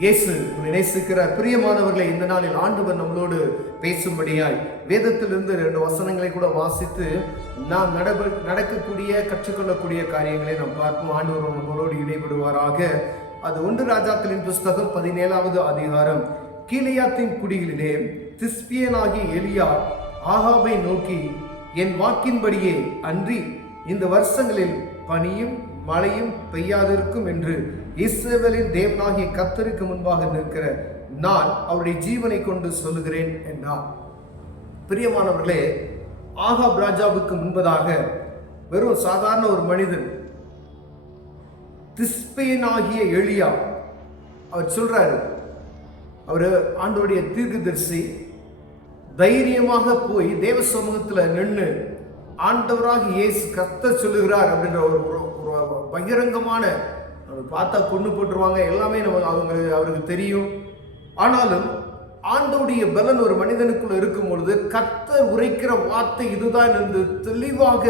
இயேசு நேசிக்கிறார். பிரியமானவர்களை, இந்த நாளில் ஆண்டவர் நம்மளோடு பேசும்படியாய் வேதத்திலிருந்து 2 வசனங்களை கூட வாசித்து நாம் நடக்கக்கூடிய கற்றுக்கொள்ளக்கூடிய காரியங்களை நாம் பார்ப்போம். ஆண்டவர் நம்மளோடு இடைபடுவாராக. அது 1 ராஜாக்களின் புஸ்தகம் 17வது அதிகாரம். கீலேயாத்தின் குடிகளிலே திஸ்பியனாகிய எலியா ஆகாபை நோக்கி, என் வாக்கின்படியே அன்றி இந்த வருஷங்களில் பனியும் மழையும் பெய்யாதிருக்கும் என்று இஸ்ரவேலின் தேவனாகிய கர்த்தருக்கு முன்பாக நிற்கிற நான் அவருடைய ஜீவனை கொண்டு சொல்லுகிறேன் என்றார். பிரியமானவர்களே, ஆகாப் ராஜாவுக்கு முன்பதாக வெறும் சாதாரண ஒரு மனிதன் திஸ்பியனாகிய எலியா அவர் சொல்றாரு. அவர் ஆண்டவருடைய தீர்க்கதரிசி. தைரியமாக போய் தேவ சமூகத்தில் நின்று ஆண்டவராக இயேசு கர்த்தர் சொல்லுகிறார் அப்படின்ற ஒரு பகிரங்கமான, பார்த்தா கொண்டு போட்டுருவாங்க, எல்லாமே அவருக்கு தெரியும். ஆனாலும் ஆண்டவருடைய பலன் ஒரு மனிதனுக்குள்ள இருக்கும் பொழுது கர்த்தர் உரைக்கிற வார்த்தை இதுதான் என்று தெளிவாக,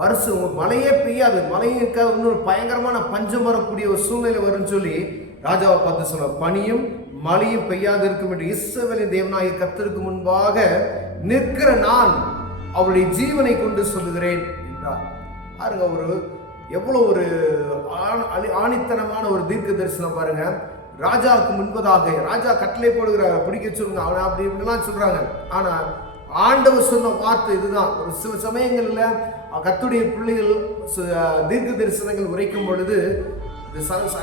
வருஷம் மழையே பெய்யாது, மழைக்கு இன்னொரு பயங்கரமான பஞ்சம் வரக்கூடிய ஒரு சூழ்நிலை வரும்னு சொல்லி ராஜாவை பார்த்து சொல்ல, பனியும் மழையும் பெய்யாது இருக்கும் என்று இஸ்ரவேலின் தேவனாகிய கர்த்தருக்கு முன்பாக நிற்கிற நான் அவருடைய ஜீவனை கொண்டு சொல்லுகிறேன் என்றார். பாருங்க, ஒரு எவ்வளவு ஒரு ஆணித்தனமான ஒரு தீர்க்க தரிசனம் பாருங்க. ராஜாவுக்கு முன்பதாக ராஜா கட்டளை போடுகிறார், பிடிக்க சொல்லுங்க அவனை, அப்படி இப்படிலாம் சொல்றாங்க. ஆனா ஆண்டவர் சொன்ன வார்த்தை இதுதான். ஒரு சில சமயங்கள்ல கர்த்தருடைய பிள்ளைகள் தீர்க்க தரிசனங்கள் உரைக்கும் பொழுது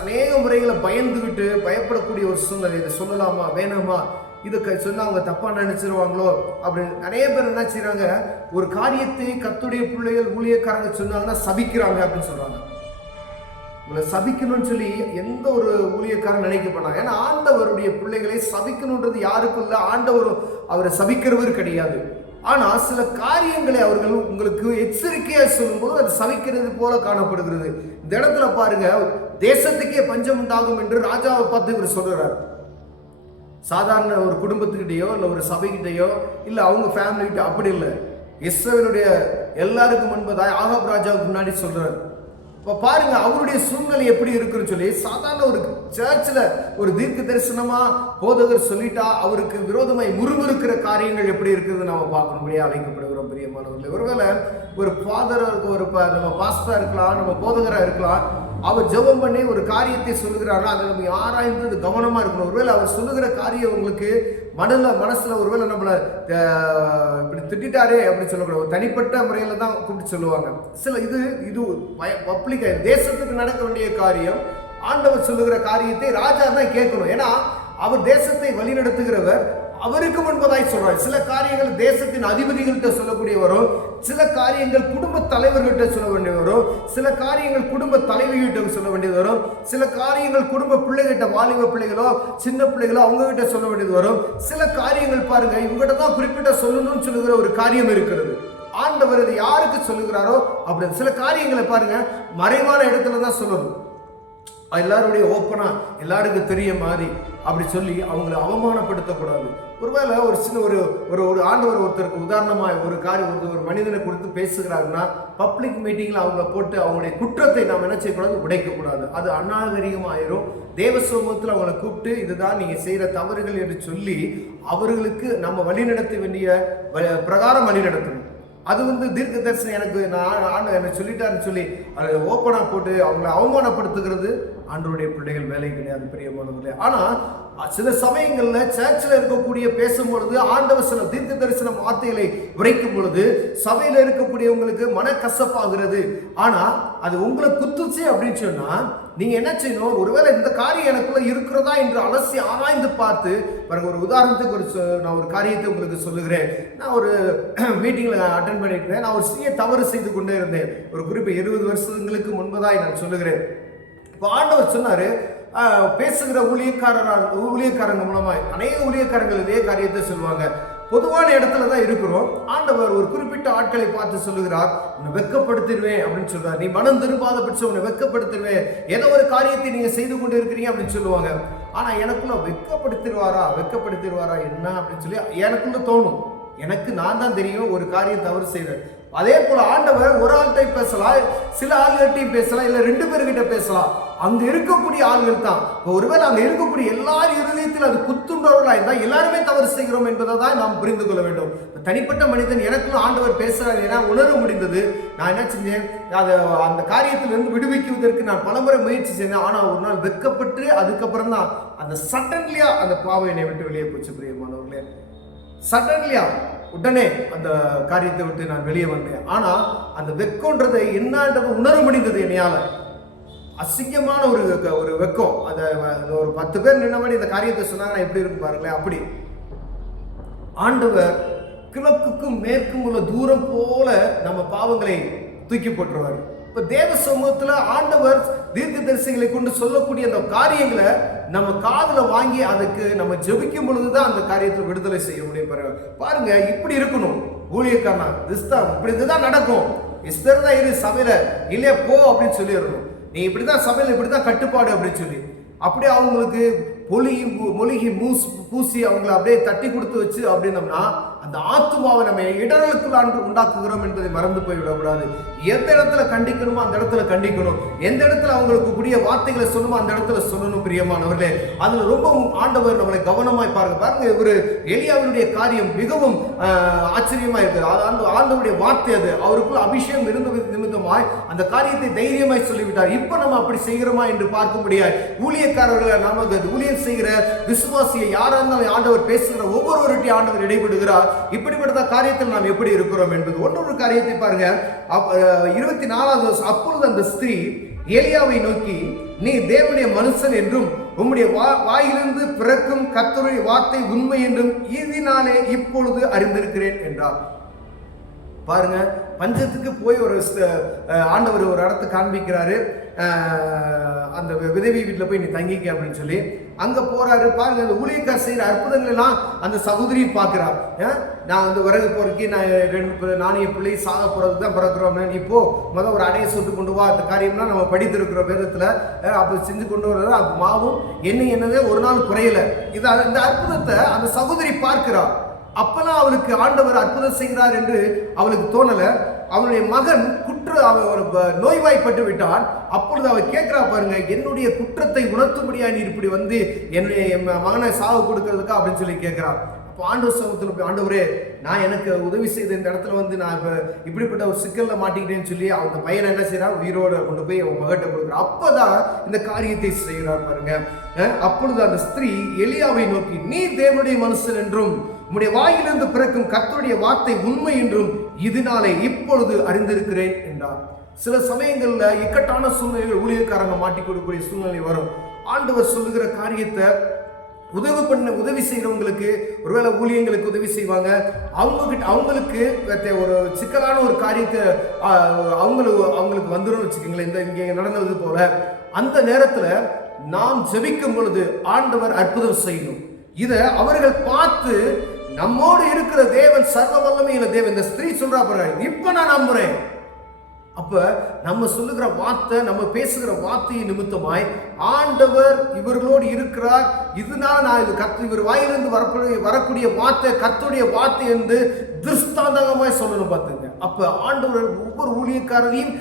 அநேக முறைகளை பயந்துகிட்டு பயப்படக்கூடிய ஒரு சூழ்நிலை. இதை சொல்லலாமா வேணாமா, இதை சொன்னா அவங்க தப்பா நினைச்சிருவாங்களோ அப்படின்னு நிறைய பேர் என்ன செய்யறாங்க, ஒரு காரியத்தை கர்த்தருடைய பிள்ளைகள் ஊழியக்காரங்க சொன்னாங்கன்னா சபிக்கிறாங்க அப்படின்னு சொல்றாங்க. உங்களை சபிக்கணும்னு சொல்லி எந்த ஒரு ஊழியக்காரன் நினைக்கப்படாங்க. ஏன்னா ஆண்டவருடைய பிள்ளைகளை சபிக்கணுன்றது யாருக்கும் இல்லை. ஆண்டவர் அவரை சபிக்கிறவர் கிடையாது. ஆனா சில காரியங்களை அவர்கள் உங்களுக்கு எச்சரிக்கையா சொல்லும்போது அது சபிக்கிறது போல காணப்படுகிறது. இந்த இடத்துல பாருங்க, தேசத்துக்கே பஞ்சம் உண்டாகும் என்று ராஜாவை பார்த்து இவர் சொல்றார். சாதாரண ஒரு குடும்பத்துக்கிட்டையோ இல்லை ஒரு சபைக்கிட்டையோ இல்லை அவங்க ஃபேமிலி கிட்ட அப்படி இல்லை. இஸ்ரவேலுடைய எல்லாருக்கும் முன்பதாக ஆகாப் ராஜாவுக்கு முன்னாடி சொல்றாரு. இப்போ பாருங்க அவருடைய சூழ்நிலை எப்படி இருக்குன்னு சொல்லி, சாதாரண ஒரு சர்ச்சில் ஒரு தீர்க்க தரிசனமா போதகர் சொல்லிட்டா அவருக்கு விரோதமாய் முறுமுறுக்கிற காரியங்கள் எப்படி இருக்குது நம்ம பார்க்கணும்படியாக அழைக்கப்படுகிறோம். பிரியமானவர்களே, ஒருவேளை ஒரு ஃபாதராக இருக்க, ஒரு நம்ம பாஸ்டரா இருக்கலாம், நம்ம போதகராக இருக்கலாம், அவர் ஜெபம் பண்ணி ஒரு காரியத்தை சொல்லுகிறாரா அதை நம்ம ஆராய்ந்து கவனமா இருக்கணும். ஒருவேளை அவர் சொல்லுகிற காரியம் உங்களுக்கு மனசுல ஒருவேளை நம்மளை இப்படி திட்டாரே அப்படின்னு சொல்லக்கூடாது. தனிப்பட்ட முறையில தான் கூப்பிட்டு சொல்லுவாங்க. சில இது பப்ளிக் தேசத்துக்கு நடக்க வேண்டிய காரியம், ஆண்டவர் சொல்லுகிற காரியத்தை ராஜா தான் கேட்கணும். ஏன்னா அவர் தேசத்தை வழிநடத்துகிறவர். அவருக்கு முன்பதாய் சொல்றாரு. சில காரியங்கள் தேசத்தின் அதிபதிகள்கிட்ட சொல்லக்கூடிய வரும், சில காரியங்கள் குடும்ப தலைவர்கள்ட்ட சொல்ல வேண்டிய வரும், சில காரியங்கள் குடும்ப தலைவிகிட்ட சொல்ல வேண்டியது வரும், சில காரியங்கள் குடும்ப பிள்ளைகிட்ட, வாலிப பிள்ளைகளோ சின்ன பிள்ளைகளோ அவங்க கிட்ட சொல்ல வேண்டியது வரும். சில காரியங்கள் பாருங்க இவங்ககிட்ட தான் குறிப்பிட்ட சொல்லணும்னு சொல்லுகிற ஒரு காரியம் இருக்கிறது. ஆண்டவர் இது யாருக்கு சொல்லுகிறாரோ அப்படி. சில காரியங்களை பாருங்க மறைவான இடத்துல தான் சொல்லணும். எல்லாருடைய ஓப்பனா எல்லாருக்கும் தெரிய மாதிரி அப்படி சொல்லி அவங்களை அவமானப்படுத்தக்கூடாது. ஒருவேளை ஒரு சின்ன ஒரு ஆண்டவர் ஒருத்தருக்கு உதாரணமாக ஒரு காரியம் ஒரு மனிதனை குறித்து பேசுகிறாருன்னா பப்ளிக் மீட்டிங்கில் அவங்கள போட்டு அவங்களுடைய குற்றத்தை நாம் என்ன செய்யக்கூடாது, உடைக்கக்கூடாது. அது அநாகரிகமாயிரும். தேவ சமூகத்தில் அவங்களை கூப்பிட்டு இதுதான் நீங்கள் செய்கிற தவறுகள் என்று சொல்லி அவர்களுக்கு நம்ம வழிநடத்த வேண்டிய பிரகாரம் வழிநடத்தணும். அது தீர்க்க தரிசனம் எனக்கு என்ன சொல்லிட்டாருன்னு சொல்லி அதை ஓப்பனாக போட்டு அவங்களை அவமானப்படுத்துகிறது ஆண்டவருடைய பிள்ளைகள் வேலை கிடையாது. பிரியமானவர்களே, ஆனால் சில சமயங்களில் சர்ச்சில் இருக்கக்கூடிய பேசும்பொழுது ஆண்டவர் சில தீர்க்க தரிசன வார்த்தைகளை உரைக்கும் பொழுது சபையில் இருக்கக்கூடியவங்களுக்கு மனக்கசப்பாகிறது. ஆனால் அது உங்களை குத்துச்சு அப்படின்னு சொன்னால் நீங்கள் என்ன செய்யணும், ஒருவேளை இந்த காரியம் எனக்குள்ள இருக்கிறதா என்று அலசி ஆராய்ந்து பார்த்து பாருங்க. ஒரு உதாரணத்துக்கு நான் ஒரு காரியத்தை உங்களுக்கு சொல்லுகிறேன். நான் ஒரு மீட்டிங்கில் அட்டன் பண்ணிட்டு இருந்தேன். நான் ஒரு சிறிய தவறு செய்து கொண்டே இருந்தேன். ஒரு குறிப்பிட்ட 20 வருஷங்களுக்கு முன்பதாக நான் சொல்லுகிறேன். இப்போ ஆண்டவர் சொன்னாரு, பேசுகிற ஊழியக்காரங்க மூலமா அநேக ஊழியக்காரங்கள் இதே காரியத்தை சொல்லுவாங்க. பொதுவான இடத்துல தான் இருக்கிறோம். ஆண்டவர் ஒரு குறிப்பிட்ட ஆட்களை பார்த்து சொல்லுகிறார், உன்னை வெட்கப்படுத்திடுவேன் அப்படின்னு சொல்றார். நீ மனம் திரும்பாத பட்சம் உன்னை வெட்கப்படுத்திடுவேன், ஏதோ ஒரு காரியத்தை நீங்க செய்து கொண்டு இருக்கிறீங்க அப்படின்னு சொல்லுவாங்க. ஆனா எனக்குள்ள வெட்கப்படுத்திடுவாரா என்ன அப்படின்னு சொல்லி எனக்குள்ள தோணும். எனக்கு நான் தான் தெரியும் ஒரு காரியம் தவறு செய்தேன். அதே போல ஆண்டவர் ஒரு ஆள்கிட்ட பேசலாம், சில ஆள்கிட்டையும் பேசலாம், இல்ல 2 பேர்கிட்ட பேசலாம். அங்க இருக்கக்கூடிய ஆள்கள் தான். ஒருவேளை அங்க இருக்கக்கூடிய எல்லார் இருதயத்தில் அது குத்துண்டவர்களா இருந்தா எல்லாருமே தவறு செய்கிறோம் என்பதை தான் நாம் புரிந்து கொள்ள வேண்டும். தனிப்பட்ட மனிதன் எனக்குள்ள ஆண்டவர் பேசுறாரு என உணர முடிந்தது. நான் என்ன செஞ்சேன், அந்த காரியத்திலிருந்து விடுவிக்குவதற்கு நான் பலமுறை முயற்சி செய்தேன். ஆனா ஒரு நாள் வெட்கப்பட்டு அதுக்கப்புறம் தான் அந்த சடன்லியா அந்த பாவம் என்னை விட்டு வெளியே போச்சு. பிரியமானவர்களே, சடன்லியா உடனே அந்த காரியத்தை விட்டு நான் வெளியே வந்தேன். ஆனா அந்த வெக்கம்ன்றதை என்னன்றது உணர முடிந்தது என்னையால. அசிங்கமான ஒரு வெக்கம். அதை ஒரு 10 பேர் நின்னபடி இந்த காரியத்தை சொன்னாங்க, எப்படி இருக்கு பாருங்களேன். அப்படி ஆண்டவர் கிழக்குக்கும் மேற்கும் உள்ள தூரம் போல நம்ம பாவங்களை தூக்கி போட்டுருவார். இப்ப தேவ சமூகத்துல ஆண்டவர் தீர்க்கதரிசிகளை கொண்டு சொல்லக்கூடிய அந்த காரியங்களை நம்ம காதுல வாங்கி அதுக்கு நம்ம ஜெபிக்கும் பொழுதுதான் அந்த காரியத்தை விடுதலை செய்ய முடியும். பாருங்க, இப்படி இருக்கணும் ஊழியக்காரனா, இப்படி இதுதான் நடக்கும். இஸ்தர்தான் இரு சபையில, இல்லையா போ அப்படின்னு சொல்லிடணும். நீ இப்படிதான் சபையில இப்படிதான் கட்டுப்பாடு அப்படின்னு சொல்லி அப்படியே அவங்களுக்கு மொழிகி பூசி அவங்களை அப்படியே தட்டி கொடுத்து வச்சு அப்படின்னம்னா அந்த ஆத்துமாவை நம்ம இடர்களுக்குள்ள உண்டாக்குகிறோம் என்பதை மறந்து போய்விடக்கூடாது. எந்த இடத்துல கண்டிக்கணுமோ அந்த இடத்துல கண்டிக்கணும். எந்த இடத்துல அவங்களுக்கு கூடிய வார்த்தைகளை சொல்லணுமோ அந்த இடத்துல சொல்லணும். பிரியமானவர்களே, அதுல ரொம்ப ஆண்டவர் நம்மளை கவனமாய் பாருங்க. இவரு எலியாவினுடைய காரியம் மிகவும் ஆச்சரியமா இருக்குது. ஆண்டவருடைய வார்த்தை அது அவருக்குள்ள அபிஷேகம் இருந்த நிமித்தமாய் அந்த காரியத்தை தைரியமாய் சொல்லிவிட்டார். இப்ப நம்ம அப்படி செய்கிறோமா என்று பார்க்க முடியாது. ஊழியக்காரர்களை நமக்கு ஊழியம் செய்கிற விசுவாசியை யாரா இருந்தாலும் ஆண்டவர் பேசுகிற ஒவ்வொருவருடைய ஆண்டவர் இடைபடுகிறார். இப்படிப்பட்ட காரியத்தில் நாம் எப்படி இருக்கிறோம் என்பது ஒன்றொரு காரியத்தை பாருங்க. 24வது வருஷம், அப்பொழுது அந்த ஸ்திரீ எலியாவை நோக்கி, நீ தேவனுடைய மனுஷன் என்றும் உம்முடைய வாயிலிருந்து பிறக்கும் கர்த்தருடைய வார்த்தை உண்மை என்றும் இதனாலே இப்பொழுது அறிந்திருக்கிறேன் என்றார். பாருங்க, பஞ்சத்துக்கு போய் ஒரு ஆண்டவர் ஒரு இடத்தை காண்பிக்கிறாரு. அந்த விதவி வீட்டில் போய் நீ தங்கிக்க அப்படின்னு சொல்லி அங்க போறாரு. பாருங்க, அந்த ஊழியக்கார் செய்யற அற்புதங்கள் எல்லாம் அந்த சகோதரி பார்க்கிறார். நான் வந்து விறகு போறதுக்கு நானே பிள்ளை சாக போறதுக்கு தான் பிறக்கிறோம். நீ இப்போ ஒரு அடையை சொட்டு கொண்டு வா. அந்த காரியம்லாம் நம்ம படித்திருக்கிறோம் வேதத்துல. அப்ப செஞ்சு கொண்டு வர்றது அது மாவும் என்னவே ஒரு நாள் குறையல. இது இந்த அற்புதத்தை அந்த சகோதரி பார்க்கிறார். அப்பெல்லாம் அவளுக்கு ஆண்டவர் அற்புதம் செய்கிறார் என்று அவளுக்கு தோணல. அவனுடைய மகன் நோய்வாய்ப்பட்டு விட்டான். அப்பொழுது அவள் கேட்கிறா, பாருங்க, என்னுடைய குற்றத்தை உணர்த்தும்படியா நீ இப்படி வந்து என்னுடைய மகனை சாவு கொடுக்கறதுக்கா அப்படின்னு சொல்லி கேட்கிறான். அப்போ ஆண்டவர் சமூகத்தில் போய், ஆண்டவரே, நான் எனக்கு உதவி செய்த இந்த இடத்துல வந்து நான் இப்போ இப்படிப்பட்ட ஒரு சிக்கல்ல மாட்டிக்கிட்டேன்னு சொல்லி அந்த பையனை என்ன செய்யறான், உயிரோட கொண்டு போய் அவன் மகட்ட கொடுக்குறான். அப்பதான் இந்த காரியத்தை செய்கிறார் பாருங்க. அப்பொழுது அந்த ஸ்திரீ எலியாவை நோக்கி, நீ தேவனுடைய மனுஷன் என்றும் உம்முடைய வாயிலிருந்து பிறக்கும் கர்த்தருடைய வார்த்தை உண்மை என்றும் இதனாலே இப்பொழுது அறிந்திருக்கிறேன் என்றார். சில சமயங்கள்ல இக்கட்டான சூழ்நிலைகள் ஊழியக்காரங்க மாட்டிக் கொடுக்கக்கூடிய சூழ்நிலை வரும். ஆண்டவர் சொல்லுகிற காரியத்தை உதவி செய்யறவங்களுக்கு, ஒருவேளை ஊழியங்களுக்கு உதவி செய்வாங்க. அவங்களுக்கு ஒரு சிக்கலான ஒரு காரியத்தை அவங்களுக்கு வந்துடும் வச்சுக்கோங்களேன். இந்த இங்கே நடந்தது போல அந்த நேரத்துல நாம் ஜெபிக்கும் பொழுது ஆண்டவர் அற்புதம் செய்யணும். இதை அவர்கள் பார்த்து நம்மோடு இருக்கிற தேவன் சர்வ வல்லமையுள்ள தேவன், இந்த ஸ்திரீ சொல்றா பாருங்க, இப்ப நான் நம்புறேன். அப்ப நம்ம சொல்லுகிற வார்த்தை, நம்ம பேசுகிற வார்த்தையின் நிமித்தமாய் ஆண்டவர் இவர்களோடு இருக்கிறார். இதனால் நான் இவர் வாயிலிருந்து வரக்கூடிய வார்த்தை கர்த்தருடைய வார்த்தை என்று திருஷ்டாந்தகமாய் சொல்லணும். பார்த்துங்க, அப்ப ஆண்டவர் ஒவ்வொரு ஊழியக்காரரையும்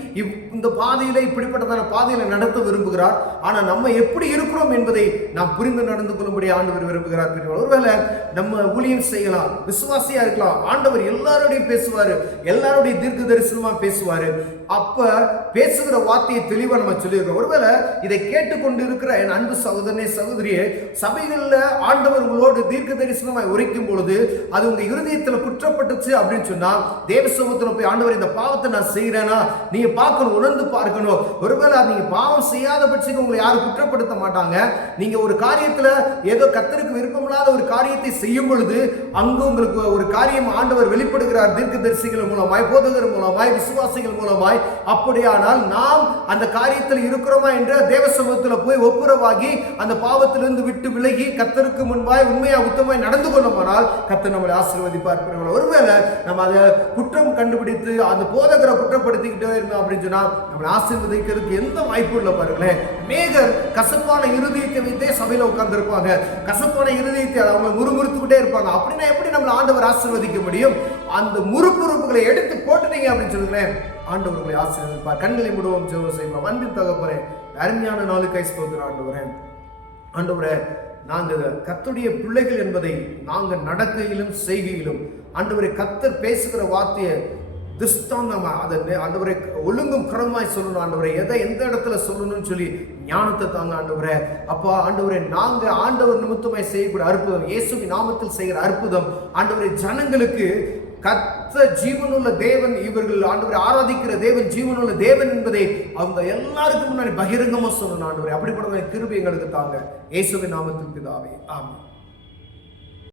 இந்த பாதையில இப்படிப்பட்டதான பாதையில நடத்த விரும்புகிறார். ஆனா நம்ம எப்படி இருக்கிறோம் என்பதை நாம் புரிந்து நடந்து கொள்ளும்படி ஆண்டவர் விரும்புகிறார். ஒருவேளை நம்ம ஊழியம் செய்யலாம், விசுவாசியா இருக்கலாம், ஆண்டவர் எல்லாரோடையும் பேசுவாரு, எல்லாருடைய தீர்க்க தரிசனமா பேசுவாரு. அப்ப பேசுகிற வார்த்தையை தெளிவா நம்ம சொல்லியிருக்கோம். ஒருவேளை இதை கேட்டுக்கொண்டு இருக்கிற என் அன்பு சகோதரனே சகோதரியே, சபைகள்ல ஆண்டவர் உங்களோடு தீர்க்க தரிசனமாய் உரைக்கும் பொழுது அது உங்க இருதயத்துல குற்றப்பட்டுச்சு அப்படின்னு சொன்னா தேவ சமூகத்துல போய், ஆண்டவர் இந்த பாவத்தை நான் செய்யறேன்னா நீங்க பார்க்கணும், உணர்ந்து பார்க்கணும். ஒருவேளை நீங்க பாவம் செய்யாத பட்சத்துக்கு உங்களை யாரும் குற்றப்படுத்த மாட்டாங்க. நீங்க ஒரு காரியத்துல ஏதோ கர்த்தருக்கு விருப்பமில்லாத ஒரு காரியத்தை செய்யும் பொழுது அங்கு உங்களுக்கு ஒரு காரியம் ஆண்டவர் வெளிப்படுகிறார். தீர்க்க தரிசிகள் மூலமாய், போதகர் மூலமாய், விசுவாசிகள் மூலமாய் அப்படியானால் நாம் அந்த காரியத்தில் இருக்கிறோமா என்று தேவ சமூகத்தில் போய் ஒப்புரவாகி அந்த பாவத்திலிருந்து விட்டு விலகி கர்த்தருக்கு முன்பாய் உண்மையா உத்தமாய் நடந்து கொண்டோமானால் கர்த்தர் நம்மளை ஆசீர்வதிப்பார். ஒருவேளை நம்ம அதை குற்றம் கண்டுபிடித்து அந்த போதகரை குற்றப்படுத்திக்கிட்டே இருந்தோம் அப்படின்னு சொன்னா நம்மளை ஆசீர்வதிக்கிறதுக்கு எந்த வாய்ப்பும் இல்லை. பாருங்களேன், அநேகர் கசப்பான இருதயத்தை வைத்தே சபையில உட்கார்ந்து இருப்பாங்க. கசப்பான இருதயத்தை அவங்க முறுமுறுத்துக்கிட்டே இருப்பாங்க. அப்படின்னா எப்படி நம்மளை ஆண்டவர் ஆசீர்வதிக்க முடியும்? அந்த முறுப்புறுப்புகளை எடுத்து போட்டுட்டீங்க அப்படின்னு சொல்லுங்களேன், ஆண்டவர்களை ஆசீர்வதிப்பார். கண்களை முடுவோம், ஜெபம் செய்வோம். அன்பின் தகப்பனே, அருமையான நாளுக்காய் ஸ்தோத்திரம் ஆண்டவரே. ஆண்டவரே, நாங்கள் கர்த்தருடைய பிள்ளைகள் என்பதை நாங்கள் நடக்கையிலும் செய்கையிலும் ஆண்டவரை கர்த்தர் பேசுகிற வார்த்தையை திருஷ்டாந்தமா அதை ஆண்டவரை ஒழுங்கும் கிரமமாய் சொல்லணும். ஆண்டவரை எதை எந்த இடத்துல சொல்லணும்னு சொல்லி ஞானத்தை தாங்க ஆண்டவரே. அப்பா ஆண்டவரை நாங்க ஆண்டவர் நிமித்தமாய் செய்யக்கூடிய அற்புதம், இயேசுவின் நாமத்தில் செய்கிற அற்புதம் ஆண்டவரை ஜனங்களுக்கு கர்த்தர் ஜீவனுள்ள தேவன், இவர்கள் ஆண்டவரை ஆராதிக்கிற தேவன் ஜீவனுள்ள தேவன் என்பதை அவங்க எல்லாருக்கும் முன்னாடி பகிரங்கமா சொல்லணும். ஆண்டவரை அப்படிப்பட்ட கிருபை எங்களுக்கு தாங்க, இயேசுவின் நாமத்தில் பிதாவே, ஆமென்.